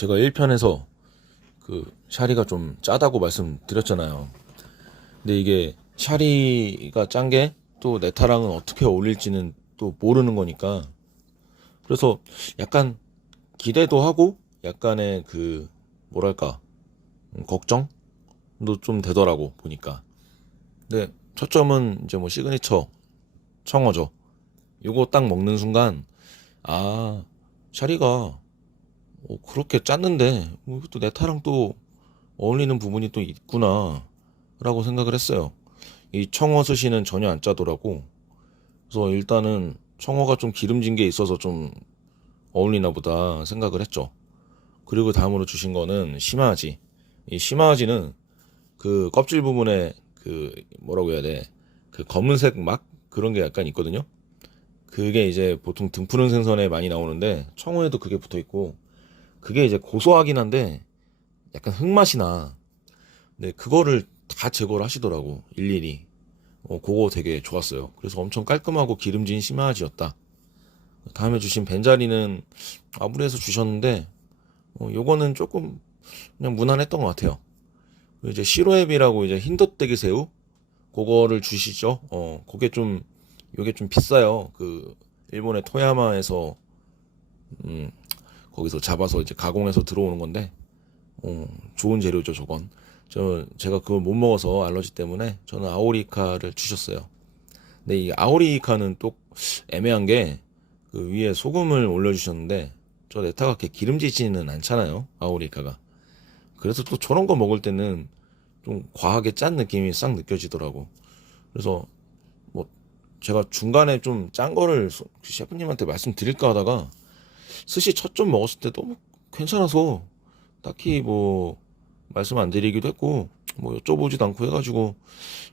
제가 1편에서 그 샤리가 좀 짜다고 말씀드렸잖아요. 근데 이게 샤리가 짠 게 또 네타랑은 어떻게 어울릴지는 또 모르는 거니까 그래서 약간 기대도 하고 약간의 그 뭐랄까 음, 걱정도 좀 되더라고 보니까. 근데 첫 점은 이제 뭐 시그니처 청어죠. 요거 딱 먹는 순간 아 샤리가 어, 그렇게 짰는데 뭐 이것도 네타랑 또 어울리는 부분이 또 있구나 라고 생각을 했어요. 이 청어 스시는 전혀 안 짜더라고. 그래서 일단은 청어가 좀 기름진 게 있어서 좀 어울리나 보다 생각을 했죠. 그리고 다음으로 주신 거는 시마아지. 이 시마아지는 그 껍질 부분에 그 뭐라고 해야 돼? 그 검은색 막 그런 게 약간 있거든요. 그게 이제 보통 등푸른 생선에 많이 나오는데 청어에도 그게 붙어 있고 그게 이제 고소하긴 한데 약간 흙맛이 나. 근데 그거를 다 제거를 하시더라고 일일이. 어, 그거 되게 좋았어요. 그래서 엄청 깔끔하고 기름진 시마아지였다. 다음에 주신 벤자리는 아무리에서 주셨는데 어, 요거는 조금 그냥 무난했던 것 같아요. 그리고 이제 시로앱이라고 이제 흰덧대기 새우 그거를 주시죠. 어, 그게 좀 요게 좀 비싸요. 그 일본의 토야마에서 음, 거기서 잡아서 이제 가공해서 들어오는 건데 어, 좋은 재료죠, 저건. 저 제가 그걸 못 먹어서 알러지 때문에 저는 아오리카를 주셨어요. 근데 이 아오리카는 또 애매한 게 그 위에 소금을 올려주셨는데 저 네타가 그렇게 기름지지는 않잖아요, 아오리카가. 그래서 또 저런 거 먹을 때는 좀 과하게 짠 느낌이 싹 느껴지더라고. 그래서 뭐 제가 중간에 좀 짠 거를 셰프님한테 말씀드릴까 하다가 스시 첫 점 먹었을 때 너무 괜찮아서 딱히 뭐 말씀 안 드리기도 했고 뭐 여쭤보지도 않고 해가지고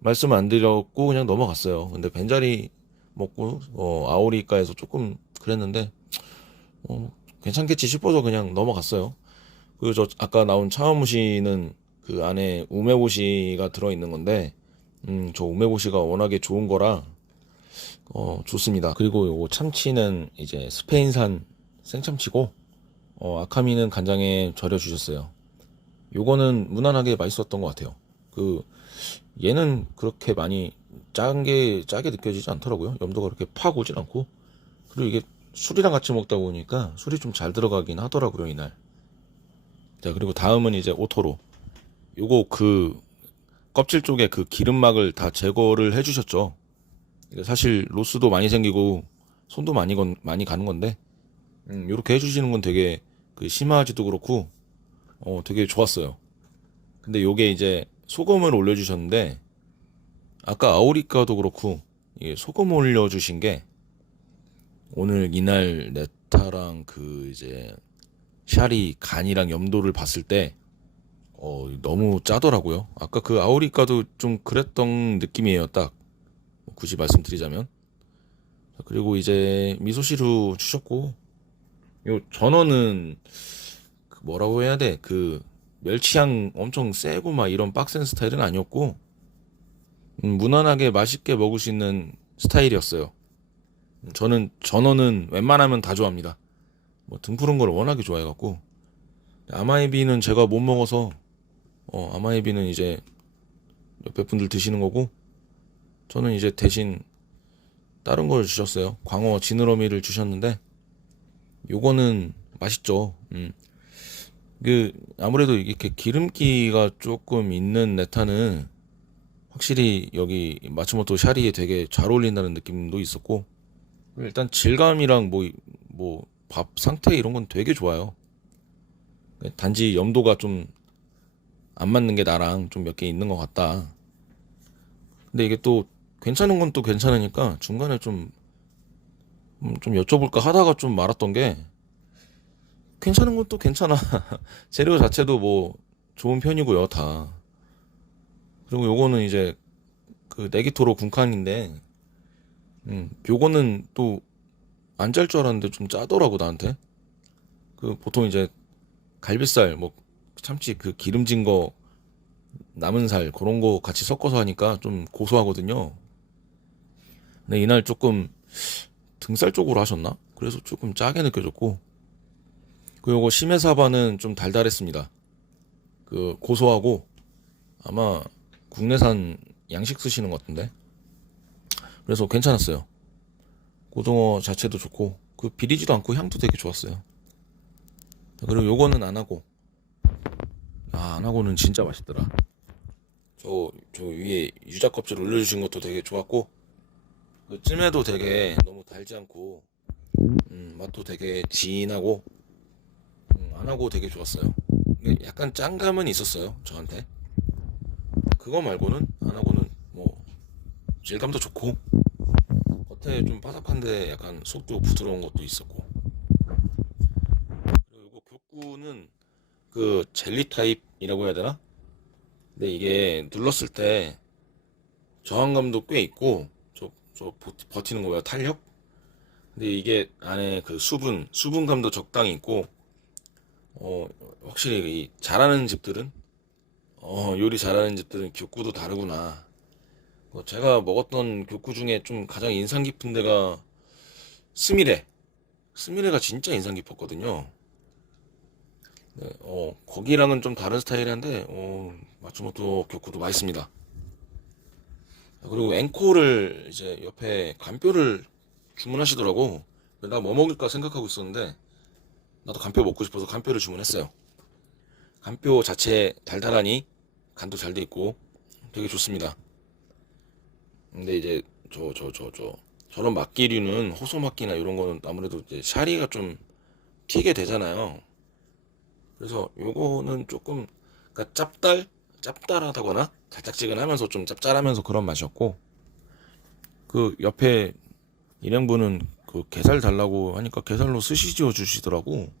말씀 안 드렸고 그냥 넘어갔어요. 근데 벤자리 먹고 어 아오리카에서 조금 그랬는데 어 괜찮겠지 싶어서 그냥 넘어갔어요. 그리고 저 아까 나온 차와무시는 그 안에 우메보시가 들어있는 건데 음 저 우메보시가 워낙에 좋은 거라 어 좋습니다. 그리고 요거 참치는 이제 스페인산 생참치고 어 아카미는 간장에 절여 주셨어요. 요거는 무난하게 맛있었던 것 같아요. 그 얘는 그렇게 많이 짠 게 짜게 느껴지지 않더라고요. 염도가 그렇게 팍 오진 않고 그리고 이게 술이랑 같이 먹다 보니까 술이 좀 잘 들어가긴 하더라고요 이날. 자 그리고 다음은 이제 오토로. 요거 그 껍질 쪽에 그 기름막을 다 제거를 해주셨죠. 사실 로스도 많이 생기고 손도 많이 건 많이 가는 건데 음, 요렇게 해주시는 건 되게 그 심하지도 그렇고 어 되게 좋았어요. 근데 요게 이제 소금을 올려주셨는데 아까 아오리카도 그렇고 이게 소금 올려주신 게 오늘 이날 네타랑 그 이제 샤리 간이랑 염도를 봤을 때 어, 너무 짜더라고요. 아까 그 아오리카도 좀 그랬던 느낌이에요. 딱 굳이 말씀드리자면 자, 그리고 이제 미소시루 주셨고 요 전어는 그 뭐라고 해야 돼? 그 멸치향 엄청 세고 막 이런 빡센 스타일은 아니었고 음, 무난하게 맛있게 먹을 수 있는 스타일이었어요. 음, 저는 전어는 웬만하면 다 좋아합니다. 뭐 등푸른 걸 워낙에 좋아해갖고 아마에비는 제가 못 먹어서 어, 아마에비는 이제 옆에 분들 드시는 거고 저는 이제 대신 다른 걸 주셨어요. 광어 지느러미를 주셨는데 요거는 맛있죠. 음. 그 아무래도 이렇게 기름기가 조금 있는 네타는 확실히 여기 마츠모토 샤리에 되게 잘 어울린다는 느낌도 있었고 일단 질감이랑 뭐 뭐 밥 상태 이런 건 되게 좋아요. 단지 염도가 좀 안 맞는 게 나랑 좀 몇 개 있는 것 같다. 근데 이게 또 괜찮은 건 또 괜찮으니까 중간에 좀, 음, 좀 여쭤볼까 하다가 좀 말았던 게 괜찮은 건 또 괜찮아. 재료 자체도 뭐 좋은 편이고요, 다. 그리고 요거는 이제 그 네기토로 군칸인데, 음, 요거는 또 안 짤 줄 알았는데 좀 짜더라고, 나한테. 그 보통 이제 갈비살, 뭐 참치 그 기름진 거 남은 살 그런 거 같이 섞어서 하니까 좀 고소하거든요. 근데 이날 조금 등살 쪽으로 하셨나? 그래서 조금 짜게 느껴졌고 그 요거 심해사바는 좀 달달했습니다. 그 고소하고 아마 국내산 양식 쓰시는 것 같은데. 그래서 괜찮았어요. 고등어 자체도 좋고 그 비리지도 않고 향도 되게 좋았어요. 그리고 요거는 안 하고 아, 안 하고는 진짜 맛있더라. 저, 저 위에 유자 껍질 올려주신 것도 되게 좋았고 그 찜에도 되게 너무 달지 않고 음, 맛도 되게 진하고 음, 안 하고 되게 좋았어요. 근데 약간 짠감은 있었어요 저한테. 그거 말고는 안 하고는 뭐 질감도 좋고 겉에 좀 바삭한데 약간 속도 부드러운 것도 있었고 그리고 교구는 그 젤리 타입이라고 해야 되나? 근데 이게 눌렀을 때 저항감도 꽤 있고 저, 버티는 거야 탄력? 근데 이게 안에 그 수분 수분감도 적당히 있고 어 확실히 이 잘하는 집들은 어 요리 잘하는 집들은 교구도 다르구나 어, 제가 먹었던 교구 중에 좀 가장 인상 깊은 데가 스미레 스미레가 진짜 인상 깊었거든요 네, 어, 거기랑은 좀 다른 스타일인데, 어, 마츠모토 교쿠도 맛있습니다. 그리고 앵코를 이제 옆에 간뼈를 주문하시더라고. 나 뭐 먹을까 생각하고 있었는데, 나도 간뼈 먹고 싶어서 간뼈를 주문했어요. 간뼈 자체 달달하니 간도 잘 돼 있고 되게 좋습니다. 근데 이제 저 저 저 저 저런 막기류는 호소막기나 이런 거는 아무래도 이제 샤리가 좀 튀게 되잖아요. 그래서 요거는 조금 그러니까 짭달 짭짤하다거나 달짝지근하면서 좀 짭짤하면서 그런 맛이었고 그 옆에 일행분은 그 게살 달라고 하니까 게살로 스시 지어 주시더라고.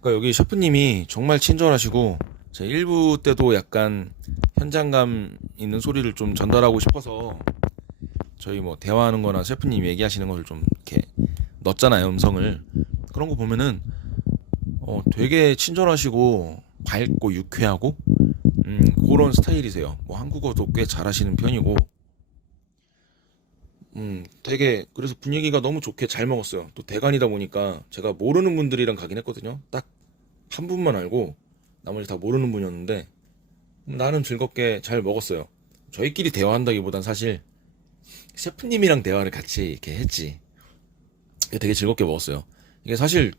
그러니까 여기 셰프님이 정말 친절하시고 제 1부 때도 약간 현장감 있는 소리를 좀 전달하고 싶어서 저희 뭐 대화하는 거나 셰프님 얘기하시는 것을 좀 이렇게 넣었잖아요, 음성을. 그런 거 보면은 어, 되게 친절하시고 밝고 유쾌하고 음, 그런 스타일이세요. 뭐 한국어도 꽤 잘하시는 편이고 음, 되게 그래서 분위기가 너무 좋게 잘 먹었어요. 또 대관이다 보니까 제가 모르는 분들이랑 가긴 했거든요. 딱 한 분만 알고 나머지 다 모르는 분이었는데 음, 나는 즐겁게 잘 먹었어요. 저희끼리 대화한다기보단 사실 셰프님이랑 대화를 같이 이렇게 했지. 되게 즐겁게 먹었어요. 이게 사실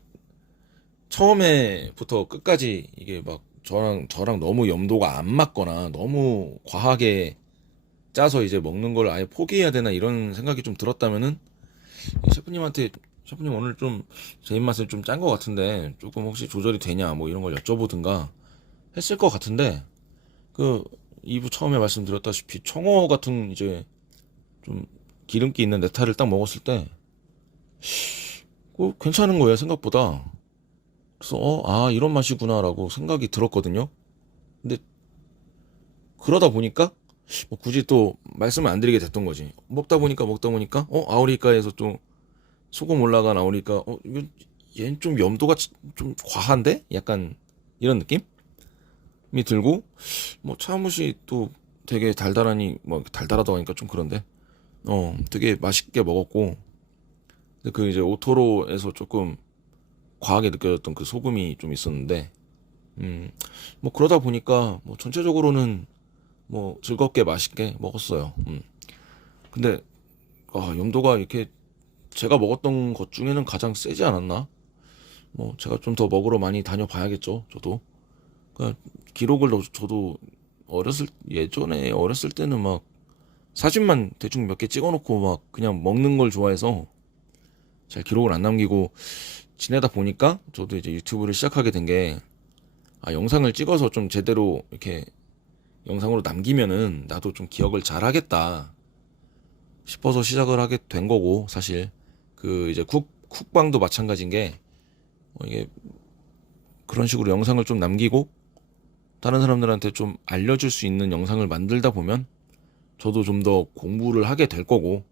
처음에부터 끝까지 이게 막 저랑 저랑 너무 염도가 안 맞거나 너무 과하게 짜서 이제 먹는 걸 아예 포기해야 되나 이런 생각이 좀 들었다면은 셰프님한테 셰프님 오늘 좀 제 입맛에 좀 짠 것 같은데 조금 혹시 조절이 되냐 뭐 이런 걸 여쭤보든가 했을 것 같은데 그 2부 처음에 말씀드렸다시피 청어 같은 이제 좀 기름기 있는 네타를 딱 먹었을 때그 괜찮은 거예요 생각보다 그래서 어, 아 이런 맛이구나라고 생각이 들었거든요. 근데 그러다 보니까 뭐 굳이 또 말씀을 안 드리게 됐던 거지. 먹다 보니까 먹다 보니까 어 아우리카에서 또 소금 올라간 아우리카 어 이거 얘는 좀 염도가 치- 좀 과한데? 약간 이런 느낌이 들고 뭐 차무시 또 되게 달달하니 뭐 달달하다고 하니까 좀 그런데 어 되게 맛있게 먹었고 그 이제 오토로에서 조금 과하게 느껴졌던 그 소금이 좀 있었는데, 음, 뭐 그러다 보니까 뭐 전체적으로는 뭐 즐겁게 맛있게 먹었어요. 음. 근데 아, 염도가 이렇게 제가 먹었던 것 중에는 가장 세지 않았나? 뭐 제가 좀 더 먹으러 많이 다녀봐야겠죠. 저도. 그러니까 기록을 더- 저도 어렸을 예전에 어렸을 때는 막 사진만 대충 몇 개 찍어놓고 막 그냥 먹는 걸 좋아해서 잘 기록을 안 남기고 지내다 보니까 저도 이제 유튜브를 시작하게 된 게, 아, 영상을 찍어서 좀 제대로 이렇게 영상으로 남기면은 나도 좀 기억을 잘 하겠다 싶어서 시작을 하게 된 거고, 사실. 그 이제 쿡, 쿡방도 마찬가지인 게, 어, 이게 그런 식으로 영상을 좀 남기고, 다른 사람들한테 좀 알려줄 수 있는 영상을 만들다 보면, 저도 좀 더 공부를 하게 될 거고,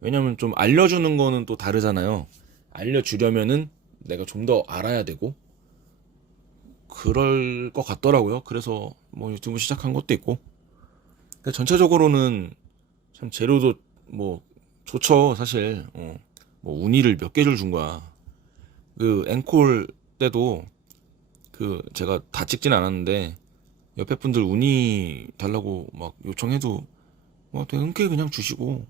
왜냐면 좀 알려주는 거는 또 다르잖아요. 알려주려면은 내가 좀 더 알아야 되고 그럴 것 같더라고요. 그래서 뭐 유튜브 시작한 것도 있고 전체적으로는 참 재료도 뭐 좋죠 사실 어, 뭐 우니를 몇 개를 준 거야 그 앵콜 때도 그 제가 다 찍진 않았는데 옆에 분들 운이 달라고 막 요청해도 뭐 되게 흔쾌히 그냥 주시고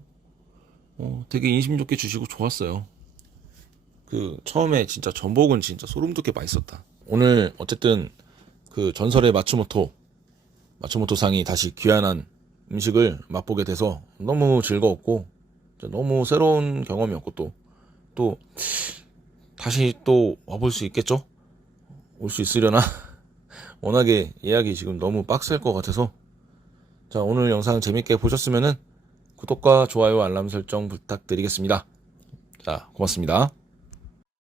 어, 되게 인심 좋게 주시고 좋았어요. 그 처음에 진짜 전복은 진짜 소름 돋게 맛있었다. 오늘 어쨌든 그 전설의 마츠모토 마츠모토 상이 다시 귀환한 음식을 맛보게 돼서 너무 즐거웠고 너무 새로운 경험이었고 또또 다시 또 와볼 수 있겠죠? 올 수 있으려나? 워낙에 예약이 지금 너무 빡셀 것 같아서 자 오늘 영상 재밌게 보셨으면은 구독과 좋아요 알람 설정 부탁드리겠습니다. 자 고맙습니다.